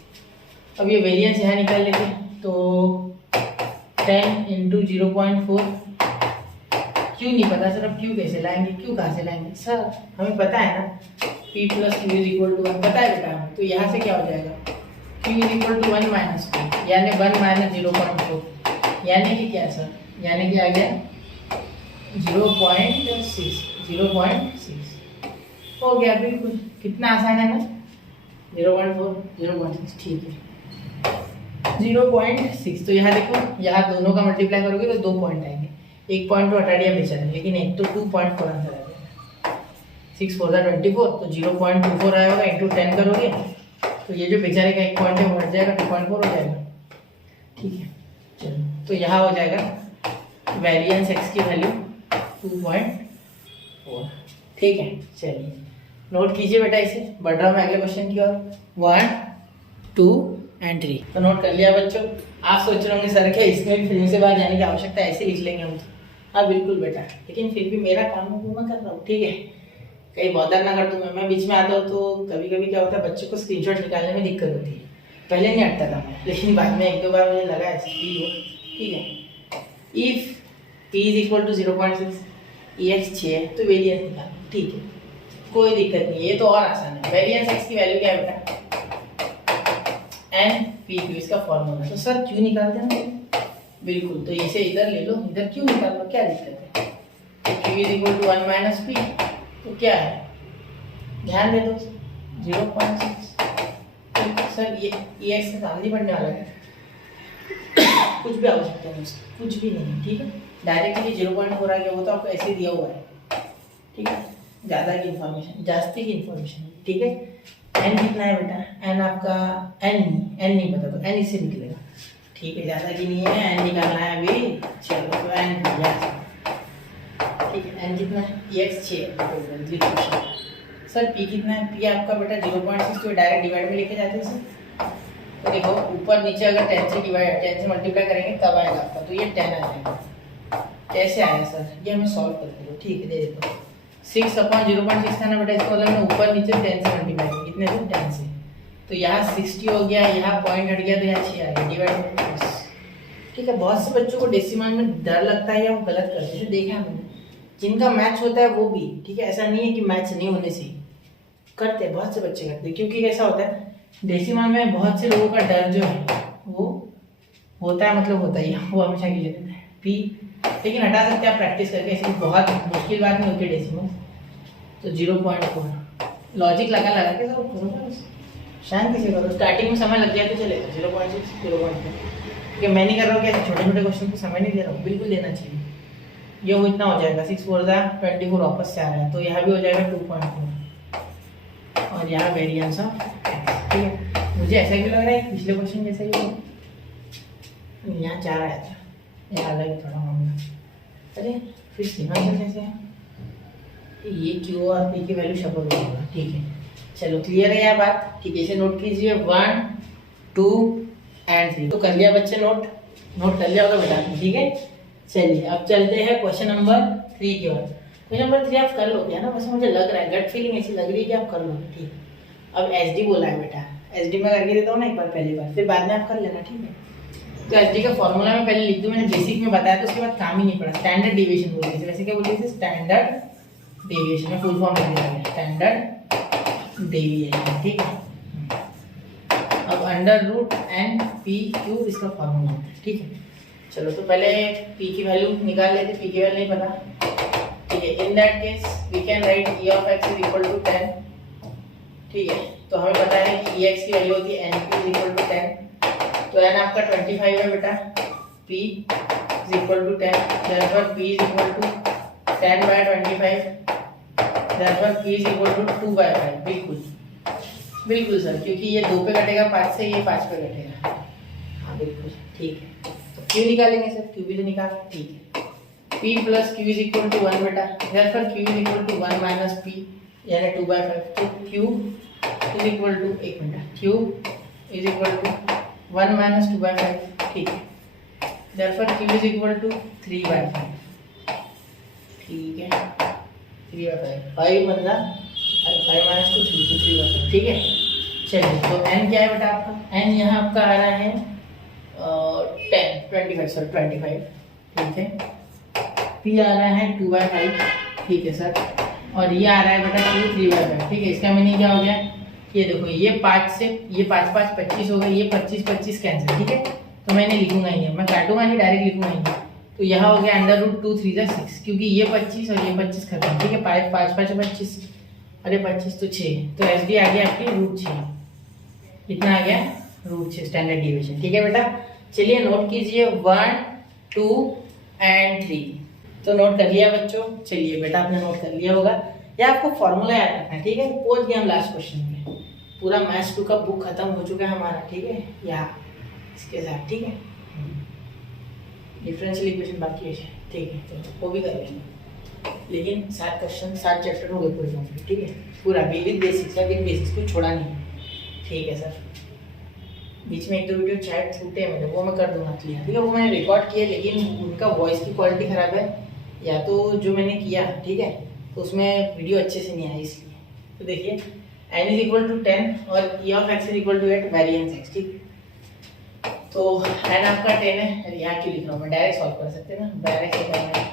अब ये वेरिएंस यहाँ निकाल लेते हैं, तो 10 इंटू 0.4, क्यों नहीं पता सर, अब क्यों कैसे लाएंगे, क्यों कहाँ से लाएंगे सर, हमें पता है ना p plus q is equal to 1, पता है बेटा हमें, तो यहाँ से क्या हो जाएगा q is equal to 1 minus q, यानी 1 माइनस 0.4, यानी कि क्या सर, यानी कि आ गया 0.6 हो गया, बिल्कुल कितना आसान है ना, 0.4 0.6, ठीक है 0.6। तो यहाँ देखो, यहाँ दोनों का मल्टीप्लाई करोगे तो 2 पॉइंट आएंगे, एक पॉइंट तो हटा दिया बेचारा, लेकिन एक तो 2.4 आंसर आ जाएगा, 6 4 24, तो 0.24 आया होगा, इंटू 10 करोगे तो ये जो बेचारे का एक पॉइंट है वो हट जाएगा, 2.4 हो जाएगा, ठीक है। चलो तो यहाँ हो जाएगा वेरिएंस एक्स की वैल्यू 2.4, ठीक है। चलिए नोट कीजिए बेटा, इसे बढ़ रहा हूँ मैं अगले क्वेश्चन की ओर, 1 2 एंड 3, तो नोट कर लिया बच्चों। आप सोच रहे होंगे सर क्या इसमें भी फिल्म से बाहर जाने की आवश्यकता है, ऐसे लिख लेंगे हम तो, हाँ बिल्कुल बेटा, लेकिन फिर भी मेरा काम है वो मैं कर रहा हूँ, ठीक है, कहीं बॉदर ना कर दूँ मैं बीच में आता हूँ तो कभी कभी क्या होता है बच्चों को स्क्रीनशॉट निकालने में दिक्कत होती है, पहले नहीं हटता था मैं, लेकिन बाद में 1 2 बार मुझे लगा ऐसे ही हो ठीक है। If p is equal to 0.6, x 6 है तो वेरिएंस निकालो, ठीक है, कोई दिक्कत नहीं, ये तो और आसान है। वेरिएंस x की वैल्यू क्या है बेटा, n p q, इसका फॉर्मूला। तो सर क्यों निकालते हैं, बिल्कुल, तो इसे इधर ले लो, इधर क्यों निकाल लो, क्या दिक्कत है। तो q is equal to 1 minus p, तो क्या है, ध्यान दे दो 0.6। तो सर ये x से काम नहीं बढ़ने वाला है, कुछ भी आवश्यकता नहीं, कुछ भी नहीं, ठीक है। डायरेक्टली 0.4 आ गया, वो तो आपको ऐसे दिया हुआ है, ठीक है, ज़्यादा की इंफॉर्मेशन, जास्ती की इंफॉर्मेशन, ठीक है। n कितना है बेटा, n आपका n नहीं पता, तो n इससे निकलेगा, ठीक है, ज़्यादा की नहीं है, n निकालना है अभी, चलो तो n ठीक है। n कितना है, x 6, सर p कितना है, p आपका बेटा 0.6, तो डायरेक्ट डिवाइड में लेके जाते हैं सर। तो देखो ऊपर नीचे अगर 10 से मल्टीप्लाई करेंगे तब आएगा आपका, तो ये 10 आ जाएगा। कैसे आया सर, ये हमें सॉल्व करते हो, ठीक है, दे देता हूँ। 6/0.6 था ना बेटा, इसका मतलब मैं ऊपर नीचे 10 से मल्टीप्लाई किया, कितने से, 10 से, तो यहाँ 60 हो गया, यहाँ पॉइंट हट गया, तो यहाँ 6 आ गया, डिवाइड में 10, ठीक है। बहुत से बच्चों को डेसिमल में डर लगता है या वो गलत करते हैं, देखा है मैंने, जिनका मैच होता है वो भी, ठीक है, ऐसा नहीं है कि मैच नहीं होने से करते हैं, बहुत से बच्चे करते हैं, क्योंकि कैसा होता है डेसिमल में बहुत से लोगों का डर जो है वो होता है, मतलब होता ही है, वो हमेशा के लिए रहता है p, लेकिन हटा सकते हैं आप प्रैक्टिस करके, ऐसी बहुत मुश्किल बात नहीं होती डेसिमल। तो 0.4 लॉजिक लगा के सब करो, शांति से करो, स्टार्टिंग में समय लग जाए तो चलेगा, 0.6 0.4, ठीक है। मैं नहीं कर रहा हूँ कि छोटे छोटे क्वेश्चन को समय नहीं दे रहा हूँ, बिल्कुल देना चाहिए। ये वो इतना हो जाएगा, 6 4 24 वापस से आ रहा है, तो यहाँ भी हो जाएगा 2.4, और यहाँ वेरिएंस ऑफ, ठीक है। मुझे ऐसा भी लग रहा है पिछले क्वेश्चन जैसा ही यहाँ 4 आया था, यहाँ अलग थोड़ा मामला, अरे फिर सीमा कैसे है, ये क्यू और पी की वैल्यू शफल होगा, ठीक है। चलो क्लियर है यह बात, ठीक है। इसे नोट कीजिए 1 2 एंड 3, तो कर लिया बच्चे, नोट कर लिया होगा बेटा, ठीक है। चलिए अब चलते हैं क्वेश्चन नंबर 3 की ओर। क्वेश्चन नंबर 3 आप कर लोगे ना, बस मुझे लग रहा है, गट फीलिंग ऐसी लग रही है कि आप कर लोगे, ठीक है। अब एसडी बोला है बेटा, एसडी में करके देता हूँ ना एक बार, पहली बार, फिर बाद में आप कर लेना, ठीक है। तो एसडी का फॉर्मूला मैं पहले लिख दूँ, मैंने बेसिक में बताया तो उसके बाद काम ही नहीं पड़ा। स्टैंडर्ड डेविएशन बोलते हैं, वैसे क्या बोलते हैं, स्टैंडर्ड डेविएशन में फुल फॉर्म लिख दिया, स्टैंडर्ड डेविएशन, ठीक है। अब under root n p q इसका फॉर्मूला होता है, ठीक है। चलो तो पहले p की वैल्यू निकाल लेते, p की वैल्यू नहीं पता, ठीक है। In that case we can write e of x is equal to 10, ठीक है। तो हमें पता है कि ex की वैल्यू होती है np इज इक्वल टू 10, तो n आपका 25 है बेटा, p is equal to 10, therefore p is equal to 10/25, therefore p is equal to 2/5, बिल्कुल सर, क्योंकि ये 2 पे कटेगा 5 से, ये 5 पे कटेगा, हाँ बिल्कुल, ठीक है। तो क्यू निकालेंगे सर, क्यू भी तो निकाल, ठीक है। p plus q is equal to 1 बेटा, therefore q is equal to 1 minus p यानी 2/5, तो q इज इक्वल टू, एक minute, q is equal to 1 minus 2/5, ठीक है। Therefore q is equal to 3/5, ठीक है, 3/5, 5 बंदा 5 माइनस 2 3, 3/5, ठीक है। चलिए तो n क्या है बेटा आपका, n यहाँ आपका आ रहा है 25, ठीक है। p आ रहा है 2/5, ठीक है सर, और ये आ रहा है बेटा q 3/5, ठीक है। इसका मीनिंग क्या हो गया, ये देखो, ये 5 से ये 5 5 25 हो गए, ये 25 25 कैंसिल, ठीक है। तो मैंने लिखूंगा ही है, मैं काटूंगा नहीं, डायरेक्ट लिखूंगा ही। तो यहाँ हो गया अंडर रूट 2 3 6, क्योंकि ये 25 और ये 25 खत्म, ठीक है। 5 5 5 25, अरे 25 तो 6, तो एस डी आ गया आपकी रूट 6, कितना आ गया, रूट 6 स्टैंडर्ड डिविएशन, ठीक है बेटा। चलिए नोट कीजिए 1 2 एंड 3, तो नोट कर लिया बच्चों। चलिए बेटा आपने नोट कर लिया होगा, या आपको फॉर्मूला याद रखना है, ठीक है। पहुंच गए हम लास्ट क्वेश्चन में, पूरा मैथ्स 2 का बुक खत्म हो चुका है हमारा, ठीक है, या इसके साथ, ठीक है। डिफरेंशियल इक्वेशन बाकी है, ठीक है, तो वो भी कर लेंगे, लेकिन 7 क्वेश्चन 7 चैप्टर हो गए पूरे कंप्लीट, ठीक है, पूरा विद बेसिक्स या विद बेसिक्स कुछ छोड़ा नहीं, ठीक है सर। बीच में 1 2 वीडियो शायद छूटे मेरे, वो मैं कर दूंगा क्लियर, ठीक है। वो मैंने रिकॉर्ड किए, लेकिन उनका वॉइस की क्वालिटी खराब है, या तो जो मैंने किया, ठीक है, तो उसमें वीडियो अच्छे से नहीं आया, इसलिए। तो देखिए n इज इक्वल टू 10 और e of x is equal to 8, variance x, ठीक। तो एन आपका 10 है, यहाँ क्यों लिख रहा हूँ मैं, डायरेक्ट सॉल्व कर सकते हैं ना, डायरेक्ट से करना है।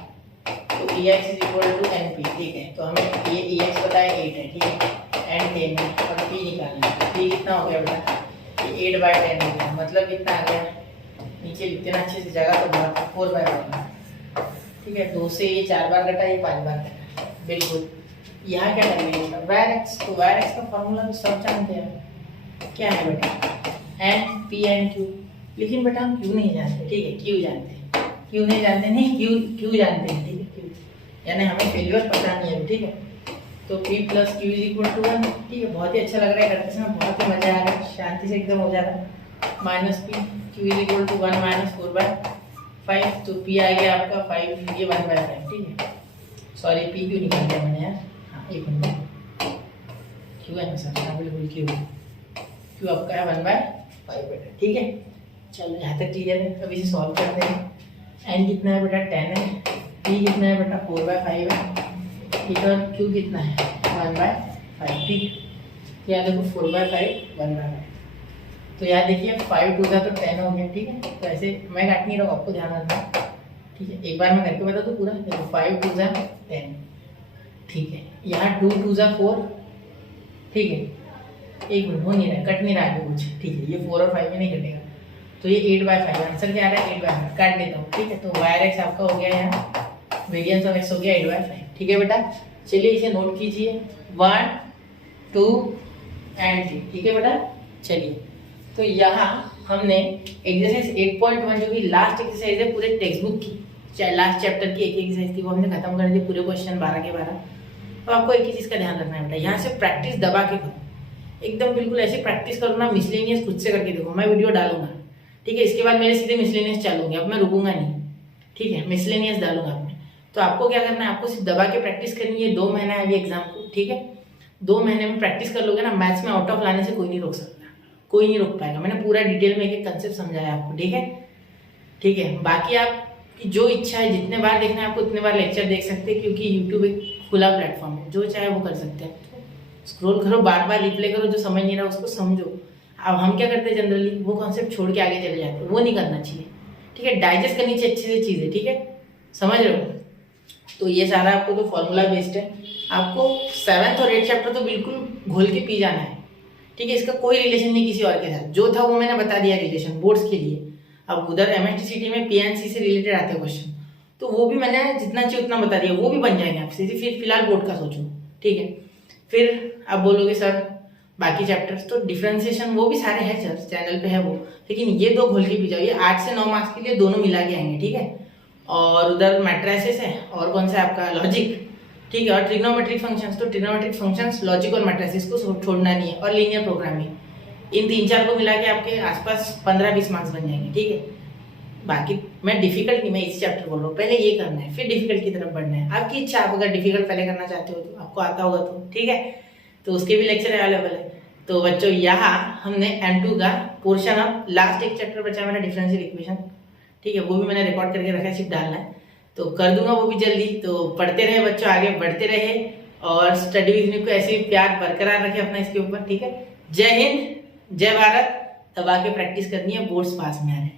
तो E X is equal to N P, ठीक है। तो हमें ये ई एक्स पता है 8 है, ठीक है, एन 10 है और पी निकालना है। पी कितना हो गया बेटा, ये 8/10 हो गया, मतलब कितना आ गया, नीचे लिखते ना अच्छे से, जगह तो बहुत 4/5, ठीक है। 2 से ये 4 बार कटा, ये 5 बार कटा, बिल्कुल। यहाँ क्या करेंगे, वायर एक्स, तो वायर एक्स का फॉर्मूला तो सब जानते हैं, क्या है बेटा, एन पी एन क्यू। लेकिन बेटा हम क्यू नहीं जानते, ठीक है, क्यू जानते हैं, क्यू नहीं जानते, नहीं क्यू जानते हैं, ठीक है, क्यू यानी हमें फेल्यूर पता नहीं है, ठीक है। तो P plus q is equal to 1, ठीक है। बहुत ही अच्छा लग रहा है करते समय, बहुत ही मजा आ रहा है, शांति से एकदम हो जा रहा है। Minus p q is equal to 1 minus 4/5, तो P आ गया आपका 5, ये 1/5, ठीक है। सॉरी P क्यू निकाल दिया मैंने यार, हाँ एक मिनट, क्यू है ना सर, हाँ बिल्कुल क्यू आपका है 1/5 बेटा, ठीक है। चलो यहाँ तक क्लियर है। अब इसे सॉल्व करते हैं। एन कितना है बेटा 10 है, पी कितना है बेटा 4/5 है, ठीक है, और क्यू कितना है 1/5, ठीक है। यहाँ देखो 4/5 1/5, तो यहाँ देखिए 5 2 था तो 10 हो गया, ठीक है। तो ऐसे मैं काट नहीं रहा हूँ, आपको ध्यान रखना, ठीक है। एक बार मैं करके बता दूँ पूरा, देखो 5 2 10, ठीक है। यहाँ 2 2 4, ठीक है। एक मिनट, हो नहीं रहा, कट नहीं रहा है कुछ, ठीक है। ये 4 और 5 में नहीं कटेगा, तो ये 8/5, आंसर क्या आ रहा है 8/5, काट देता हूँ, ठीक है। तो वायर एक्स आपका हो गया यहाँ, वेरिएंस ऑफ एक्स हो गया 8/5, ठीक है बेटा। चलिए इसे नोट कीजिए, 1 2 एंड 3, ठीक है बेटा। चलिए तो यहाँ हमने एक्सरसाइज 8.1 जो कि लास्ट एक्सरसाइज है पूरे टेक्स्ट बुक की, चाहे लास्ट चैप्टर की एक एक्सरसाइज थी, वो हमने खत्म कर दी, पूरे क्वेश्चन 12 के 12। तो आपको एक ही चीज़ का ध्यान रखना है बेटा, यहाँ से प्रैक्टिस दबा के करो, एकदम बिल्कुल ऐसे प्रैक्टिस करो ना। मिसलेनियस खुद से करके देखो, मैं वीडियो डालूंगा, ठीक है। इसके बाद मेरे सीधे मिसलेनियस चालूंगी, अब मैं रुकूंगा नहीं, ठीक है। मिसलेनियस डालूंगा आपने, तो आपको क्या करना है, आपको सिर्फ दबा के प्रैक्टिस करनी है। 2 महीना है अभी एग्जाम को, ठीक है। 2 महीने में प्रैक्टिस कर लोगे ना, मैथ्स में आउट ऑफ लाने से कोई नहीं रोक सकता, कोई नहीं रोक पाएगा। मैंने पूरा डिटेल में एक कंसेप्ट समझाया आपको, ठीक है, ठीक है। बाकी आपकी जो इच्छा है, जितने बार देखना है आपको उतने बार लेक्चर देख सकते हैं, क्योंकि यूट्यूब एक खुला प्लेटफॉर्म है, जो चाहे वो कर सकते हैं। स्क्रॉल करो, बार बार रिप्ले करो, जो समझ नहीं रहा उसको समझो। अब हम क्या करते हैं जनरली, वो कॉन्सेप्ट छोड़ के आगे चले जाते हैं, वो नहीं करना चाहिए, ठीक है। डाइजेस्ट करनी चाहिए अच्छे से चीज़ें, ठीक है, समझ रहे हो। तो ये सारा आपको तो फॉर्मूला बेस्ड है, आपको 7th और 8th चैप्टर तो बिल्कुल घोल के पी जाना है, ठीक है। इसका कोई रिलेशन नहीं किसी और के साथ, जो था वो मैंने बता दिया रिलेशन बोर्ड्स के लिए। अब उधर MSTCT में PNC से रिलेटेड आते हैं क्वेश्चन, तो वो भी मैंने जितना चाहिए उतना बता दिया, वो भी बन जाएंगे आपसे। फिर फिलहाल बोर्ड का सोचो, ठीक है। फिर आप बोलोगे सर बाकी चैप्टर्स, तो डिफरेंशिएशन वो भी सारे हैं सर, चैनल पे है वो, लेकिन ये 2 घोल के पी जाओ, ये 8 से 9 मार्क्स के लिए दोनों मिला के आएंगे, ठीक है। और उधर मैट्रिसेस है, और कौन सा आपका लॉजिक, ठीक है, और ट्रिग्नोमेट्रिक फंक्शंस। तो ट्रिग्नोमेट्रिक फंक्शंस, लॉजिक और मैट्रिसेस को छोड़ना नहीं है, और लीनियर प्रोग्रामिंग, इन 3-4 को मिला के आपके आसपास 15-20 मार्क्स बन जाएंगे, ठीक है। बाकी मैं डिफिकल्ट नहीं, मैं इस चैप्टर बोल रहा हूँ, पहले ये करना है, फिर डिफिकल्ट की तरफ बढ़ना है। आपकी इच्छा, आप अगर डिफिकल्ट पहले करना चाहते हो तो आपको आता होगा तो ठीक है, तो उसके भी लेक्चर अवेलेबल है। तो बच्चों यहाँ हमने M2 का पोर्शन ऑफ लास्ट एक चैप्टर बचा मेरा, डिफरेंशियल इक्वेशन, ठीक है, वो भी मैंने रिकॉर्ड करके रखा है, सिर्फ डालना है, तो कर दूंगा वो भी जल्दी। तो पढ़ते रहे बच्चों, आगे बढ़ते रहे, और स्टडी विद मी को ऐसे ही प्यार बरकरार रखे अपना इसके ऊपर, ठीक है। जय हिंद, जय भारत, दबा के प्रैक्टिस करनी है, बोर्ड्स पास में आ रहे हैं।